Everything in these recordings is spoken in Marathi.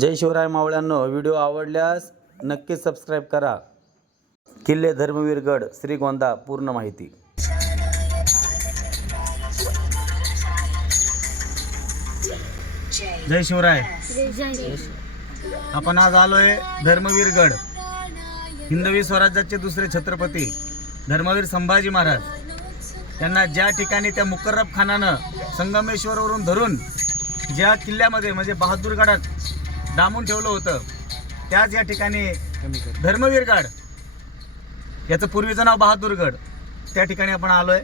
जय शिवराय मावळ्यांनो व्हिडिओ आवडल्यास नक्कीच सबस्क्राईब करा. किल्ले धर्मवीरगड श्रीगोंदा पूर्ण माहिती. जय शिवराय. आपण आज आलोय धर्मवीरगड हिंदवी स्वराज्याचे दुसरे छत्रपती धर्मवीर संभाजी महाराज. त्यांना ज्या ठिकाणी त्या मुकर्रब खानानं संगमेश्वरवरून धरून ज्या किल्ल्यामध्ये म्हणजे बहादूरगडात डांबून ठेवलं होतं. त्याच या ठिकाणी धर्मवीर गड याचं पूर्वीचं नाव बहादूरगड त्या ठिकाणी आपण आलोय.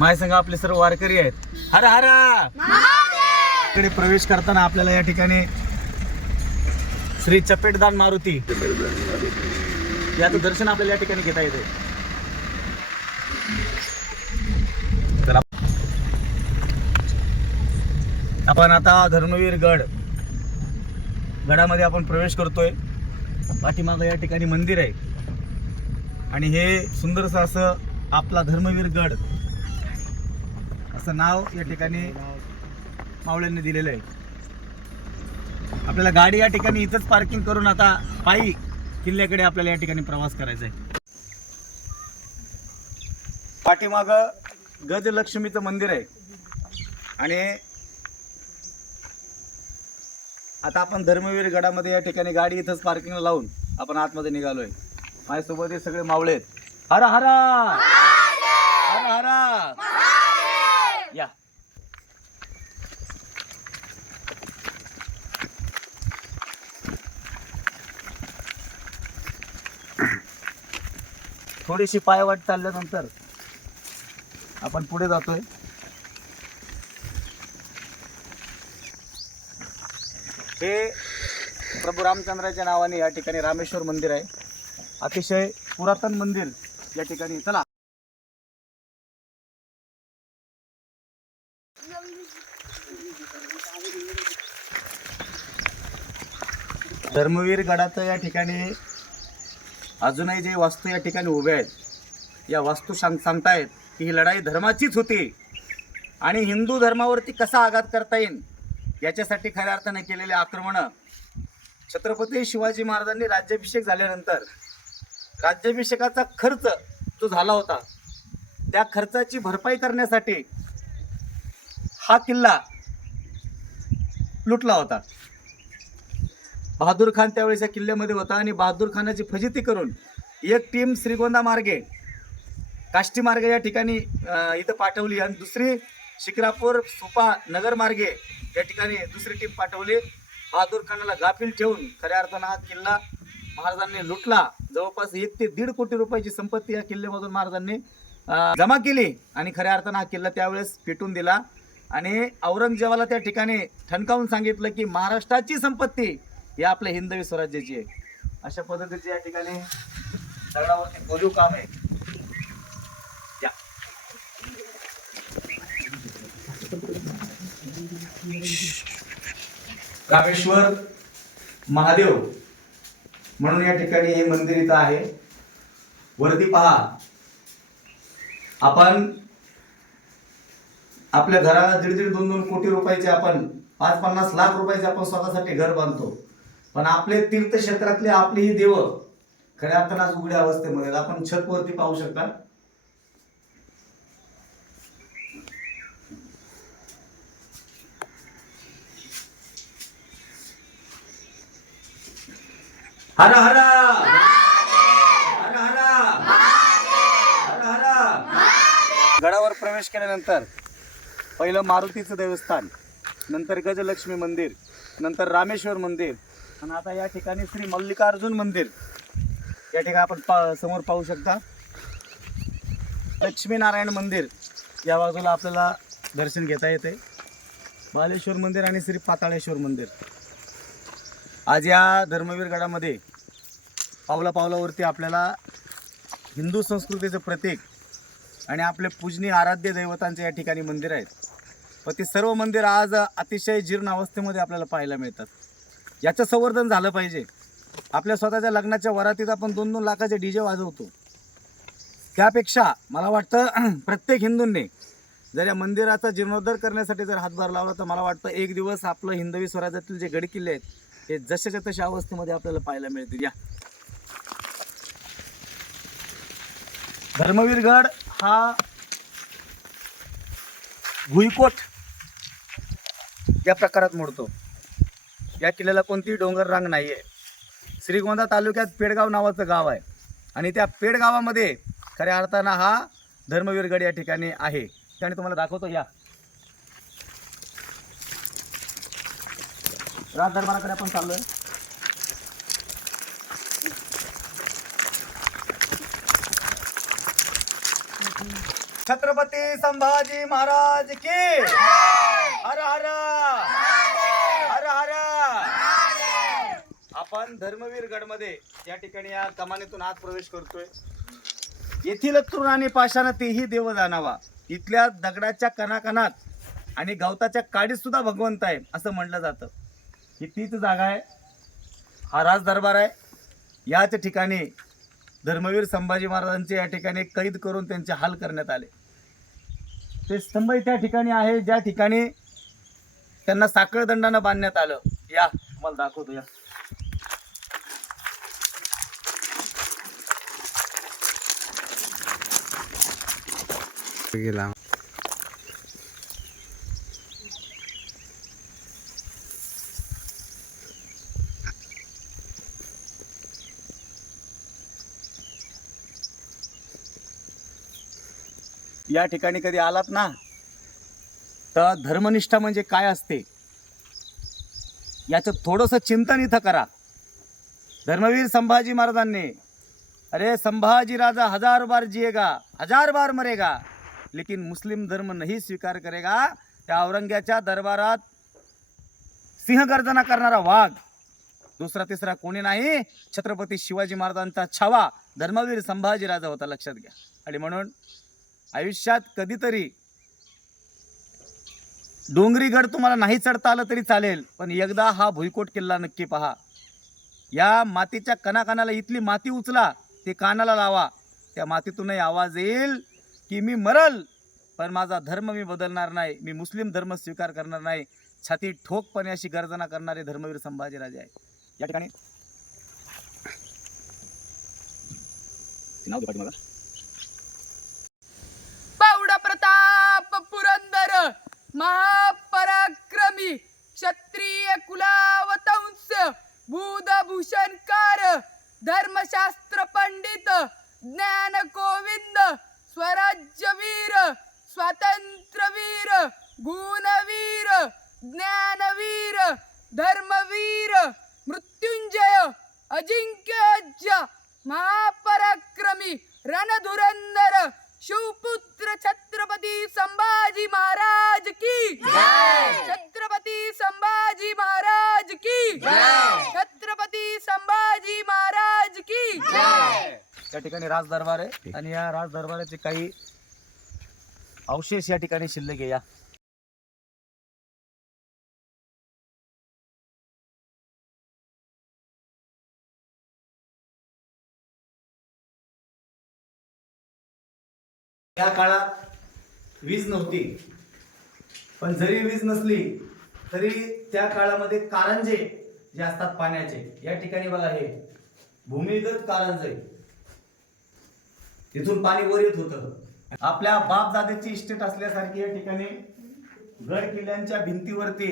माझ्या संघ आपले सर्व वारकरी आहेत. हर हरा! इकडे प्रवेश करताना आपल्याला या ठिकाणी श्री चपेटदान मारुती याचं दर्शन आपल्याला या ठिकाणी घेता येते. आपण आता धर्मवीर गड गडामध्ये आपण प्रवेश करतोय. पाठीमागं या ठिकाणी मंदिर आहे. आणि हे सुंदरसं असं आपला धर्मवीर गड असं नाव या ठिकाणी मावळ्यांनी दिलेलं आहे. आपल्याला गाडी या ठिकाणी इथंच पार्किंग करून आता पायी किल्ल्याकडे आपल्याला या ठिकाणी प्रवास करायचा आहे पाठीमाग गजलक्ष्मीचं मंदिर आहे. आणि आता आपण धर्मवीर गडामध्ये या ठिकाणी गाडी इथंच पार्किंगला लावून आपण आतमध्ये निघालोय. माझ्यासोबत हे सगळे मावळे आहेत. हरा हरा! हरा हरा! या. थोडीशी पायवाट चालल्यानंतर आपण पुढे जातोय. हे प्रभू रामचंद्राच्या नावाने या ठिकाणी रामेश्वर मंदिर आहे. अतिशय पुरातन मंदिर या ठिकाणी. चला. धर्मवीर गडाचं या ठिकाणी अजूनही जे वास्तू या ठिकाणी उभे आहेत या वास्तू सांग सांगतायत की ही लढाई धर्माचीच होती. आणि हिंदू धर्मावरती कसा आघात करता येईल याच्यासाठी खऱ्या अर्थाने केलेले आक्रमणं छत्रपती शिवाजी महाराजांनी राज्याभिषेक झाल्यानंतर राज्याभिषेकाचा खर्च जो झाला होता त्या खर्चाची भरपाई करण्यासाठी हा किल्ला लुटला होता. बहादूर खान त्यावेळेस या किल्ल्यामध्ये होता आणि बहादूर खानाची फजिती करून एक टीम श्रीगोंदा मार्गे काष्टी मार्गे या ठिकाणी इथं पाठवली आणि दुसरी शिक्रापूर सुपा नगर मार्गे या ठिकाणी दुसरी टीम पाठवली. बहादूर खानाला गाफील ठेवून खऱ्या अर्थानं हा किल्ला महाराजांनी लुटला. जवळपास एक ते दीड कोटी रुपयाची संपत्ती या किल्ल्यामधून महाराजांनी जमा केली आणि खऱ्या अर्थानं हा किल्ला त्यावेळेस पेटून दिला. आणि औरंगजेबाला त्या ठिकाणी ठणकावून सांगितलं की महाराष्ट्राची संपत्ती ही आपल्या हिंदवी स्वराज्याची आहे. अशा पद्धतीचे या ठिकाणी दगडावरती कोरीव काम आहे. रामेश्वर महादेव म्हणून या ठिकाणी हे मंदिर इथं आहे. वरती पहा. आपण आपल्या घराला दीड दीड दोन दोन कोटी रुपयाचे आपण पाच पन्नास लाख रुपयाचे आपण स्वतःसाठी घर बांधतो. पण आपले तीर्थक्षेत्रातले आपली ही देव खऱ्या अर्थानं आज उघड्या अवस्थेमध्ये आपण छत वरती पाहू शकता. हर हर हर हर हर हर गडावर प्रवेश केल्यानंतर पहिलं मारुतीचं देवस्थान नंतर गजलक्ष्मी मंदिर नंतर रामेश्वर मंदिर आणि आता या ठिकाणी श्री मल्लिकार्जुन मंदिर. या ठिकाणी आपण पा समोर पाहू शकता. लक्ष्मीनारायण मंदिर या बाजूला आपल्याला दर्शन घेता येते. बालेश्वर मंदिर आणि श्री पाताळेश्वर मंदिर. आज या धर्मवीर गडामध्ये पावला पावलावरती आपल्याला हिंदू संस्कृतीचं प्रतीक आणि आपले पूजनीय आराध्य दैवतांचे या ठिकाणी मंदिर आहेत. पण ते सर्व मंदिर आज अतिशय जीर्ण अवस्थेमध्ये आपल्याला पाहायला मिळतात. याचं संवर्धन झालं पाहिजे. आपल्या स्वतःच्या लग्नाच्या वरातीत आपण दोन दोन लाखाचे डी जे वाजवतो. त्यापेक्षा मला वाटतं प्रत्येक हिंदूंनी जर या मंदिराचा जीर्णोद्धार करण्यासाठी जर हातभार लावला तर मला वाटतं एक दिवस आपलं हिंदवी स्वराज्यातील जे गडकिल्ले आहेत हे जशाच्या तशा अवस्थेमध्ये आपल्याला पाहायला मिळतील. या. धर्मवीरगड हा भुईकोट या प्रकारात मोडतो. या किल्ल्याला कोणतीही डोंगर रांग नाही आहे श्रीगोंदा तालुक्यात पेडगाव नावाचं गाव आहे. आणि त्या पेडगावामध्ये खऱ्या अर्थानं हा धर्मवीरगड या ठिकाणी आहे. त्याने तुम्हाला दाखवतो या. राज आपण चाललो आहे छत्रपती संभाजी महाराज की हर हर हर हर आपण धर्मवीर गडमध्ये या ठिकाणी या कमानीतून आत प्रवेश करतोय. येथील तृण आणि तेही देव जाणावा. इथल्या दगडाच्या कणाकणात आणि गवताच्या काडीत सुद्धा भगवंत आहे असं म्हटलं जातं. ही तीच जागा आहे. हा राज दरबार आहे. याच ठिकाणी धर्मवीर संभाजी महाराजांचे या ठिकाणी कैद करून त्यांचे हाल करण्यात आले. ते स्तंभ त्या ठिकाणी आहे ज्या ठिकाणी त्यांना साखळदंडानं बांधण्यात आलं. या मला दाखवतो या. गेला. या ठिकाणी कधी आलात ना तर धर्मनिष्ठा म्हणजे काय असते? याचं थोडंसं चिंतन इथं करा. धर्मवीर संभाजी महाराजांनी अरे संभाजी राजा हजार बार जिएगा हजार बार मरेगा लेकिन मुस्लिम धर्म नहीं स्वीकार करेगा त्या औरंग्याच्या दरबारात सिंहगर्जना करणारा वाघ दुसरा तिसरा कोणी नाही छत्रपती शिवाजी महाराजांचा छावा धर्मवीर संभाजी राजा होता लक्षात घ्या. आणि म्हणून आयुष्यात कधीतरी डोंगरीगड तुम्हाला नाही चढता आलं तरी चालेल पण एकदा हा भुईकोट किल्ला नक्की पहा. या मातीच्या कणाकणाला इथली माती उचला ते कानाला लावा. त्या मातीतूनही आवाज येईल की मी मरल पण माझा धर्म मी बदलणार नाही मी मुस्लिम धर्म स्वीकार करणार नाही. छाती ठोकपणे अशी गर्जना करणारे धर्मवीर संभाजीराजे आहे या ठिकाणी. नाव दे महापराक्रमी क्षत्रिय कुलावतंस भूतभूषणकार धर्मशास्त्र पंडित ज्ञान गोविंद स्वराज्यवीर स्वातंत्र्यवीर गुणवीर ज्ञानवीर धर्मवीर मृत्युंजय अजिंक्य महापराक्रमी रणधुरंदर शिवपुत्र छत्रपती संभाजी महाराज की छत्रपती संभाजी महाराज की छत्रपती संभाजी महाराज की या ठिकाणी राज दरबार आहे. आणि या राज दरबाराचे काही अवशेष या ठिकाणी शिल्लक आहे. या या काळात वीज नव्हती. पण जरी वीज नसली तरी त्या काळामध्ये कारंजे जे असतात पाण्याचे या ठिकाणी बघा हे भूमिगत कारंजे. तिथून पाणी वर येत होतं. आपल्या बापदाद्याची इस्टेट असल्यासारखी या ठिकाणी गड किल्ल्यांच्या भिंतीवरती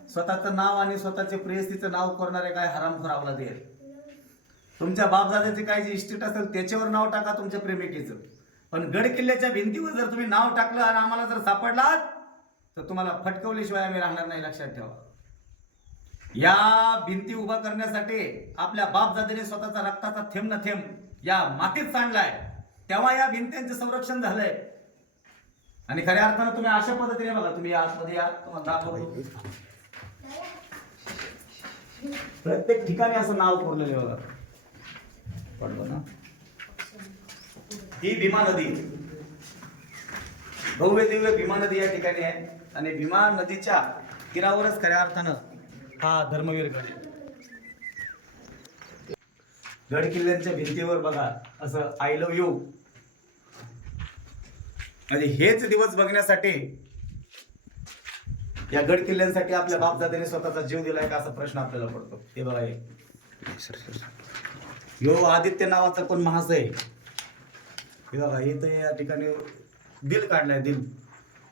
स्वतःचं नाव आणि स्वतःचे प्रेयसीचं नाव करणारे काय हरामखोर अवलाद दे तुमच्या बापदादाचे काय जे इस्टेट असेल त्याच्यावर नाव टाका तुमच्या प्रेमिकेचं. पण गड किल्ल्याच्या भिंतीवर जर तुम्ही नाव टाकलं आणि आम्हाला जर सापडलात तर तुम्हाला फटकवल्याशिवाय आम्ही राहणार नाही लक्षात ठेवा. या भिंती उभा करण्यासाठी आपल्या बापदादाने स्वतःचा रक्ताचा थेंब न थेंब या मातीत सांडलाय. तेव्हा या भिंतींचं संरक्षण झालंय. आणि खऱ्या अर्थानं तुम्ही अशा पद्धतीने बघा तुम्ही आतमध्ये या तुम्हाला दाखवतो प्रत्येक ठिकाणी असं नाव कोरलेलं बघा. पडलं ना? ही भीमा नदी. भव्य दिव्य भीमा नदी या ठिकाणी आहे. आणि भीमा नदीच्या तीरावरच खऱ्या अर्थानं हा धर्मवीर गड. गड किल्ल्यांच्या भिंतीवर बघा असं आय लव्ह यू म्हणजे हेच दिवस बघण्यासाठी या गड किल्ल्यांसाठी आपल्या बापदादाने स्वतःचा जीव दिलाय का असा प्रश्न आपल्याला पडतो. हे बघा हे. यो आदित्य नावाचा कोण महाशय हे बघा इथं या ठिकाणी दिल काढलाय दिल.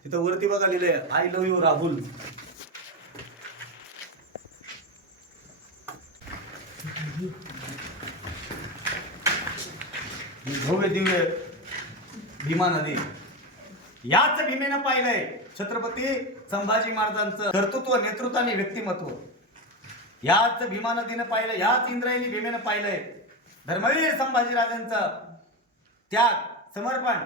तिथं वरती बघा लिहिलंय आय लव्ह यू राहुल. भव्य दिव्य भीमा नदी याच भीमेनं पाहिलंय छत्रपती संभाजी महाराजांचं कर्तृत्व नेतृत्व आणि व्यक्तिमत्व. याच भीमा नदीनं पाहिलं याच इंद्रायणी भीमेनं पाहिलंय. धर्मवीर संभाजीराजांचं त्याग समर्पण.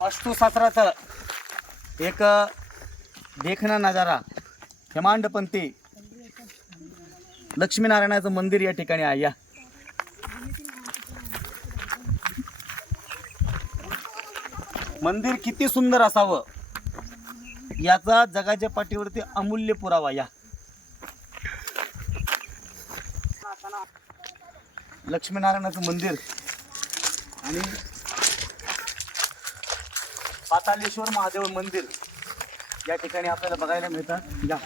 वास्तुशास्त्राचं एक देखणा नजारा हेमांडपंथी लक्ष्मीनारायणाचं मंदिर या ठिकाणी आहे. या. मंदिर किती सुंदर असावं? याचा जगाच्या पाठीवरती अमूल्य पुरावा या. लक्ष्मीनारायणाचं मंदिर आणि पातालेश्वर महादेव मंदिर या ठिकाणी आपल्याला बघायला मिळतात. या.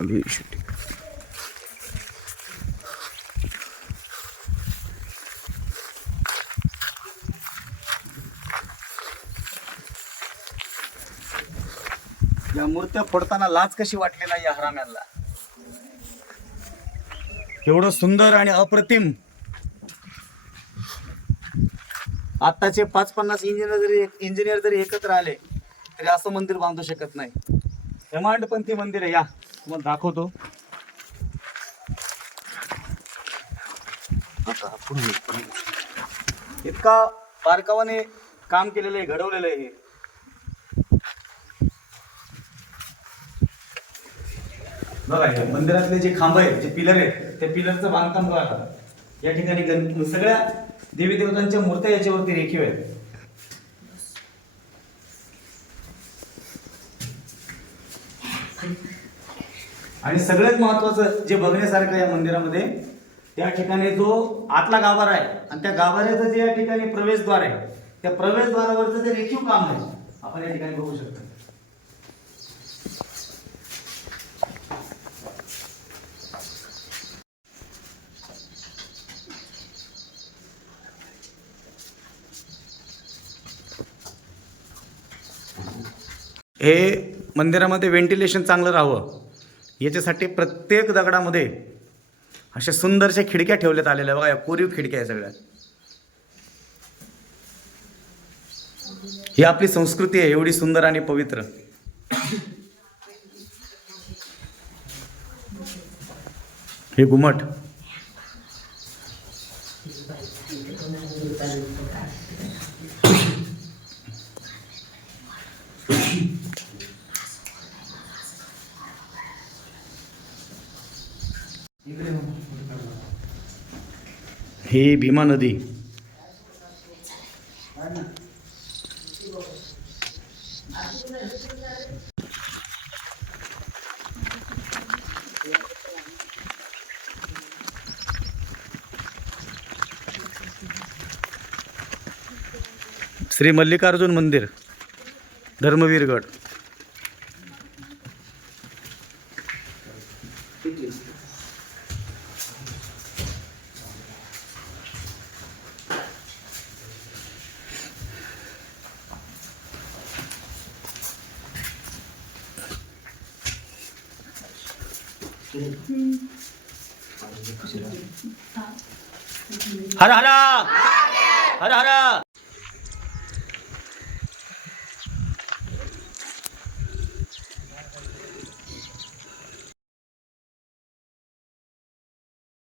या मूर्त्या फोडताना लाज कशी वाटली नाही या हराम्यांना? एवढं सुंदर आणि अप्रतिम. आत्ताचे पाच पन्नास इंजिनियर जरी इंजिनियर जरी एकत्र आले तरी असं मंदिर बांधू शकत नाही. हेमांडपंथी मंदिर आहे या. तुम्हाला दाखवतो. इतका बारकावाने काम केलेलं आहे घडवलेलं आहे बघा हे मंदिरातले जे खांब आहेत जे पिलर आहेत त्या पिलरचं बांधकाम बघा या ठिकाणी गण सगळ्या देवी देवतांच्या मूर्त्या याच्यावरती रेखीव आहेत. आणि सगळ्यात महत्वाचं जे बघण्यासारखं या मंदिरामध्ये त्या ठिकाणी जो आतला गाभारा आहे. आणि त्या गाभाऱ्याचं जे या ठिकाणी प्रवेशद्वार आहे त्या प्रवेशद्वारावरचं जे रेखीव काम आहे आपण या ठिकाणी बघू शकतो. हे मंदिरामध्ये व्हेंटिलेशन चांगलं राहावं. याच्यासाठी प्रत्येक दगडामध्ये अशा सुंदरशा खिडक्या ठेवण्यात आलेल्या. बघा या कोरीव खिडक्या आहे सगळ्या. ही आपली संस्कृती आहे एवढी सुंदर आणि पवित्र. हे घुमट. ही भीमा नदी. श्री मल्लिकार्जुन मंदिर धर्मवीरगड. हर हरा। हर हरा।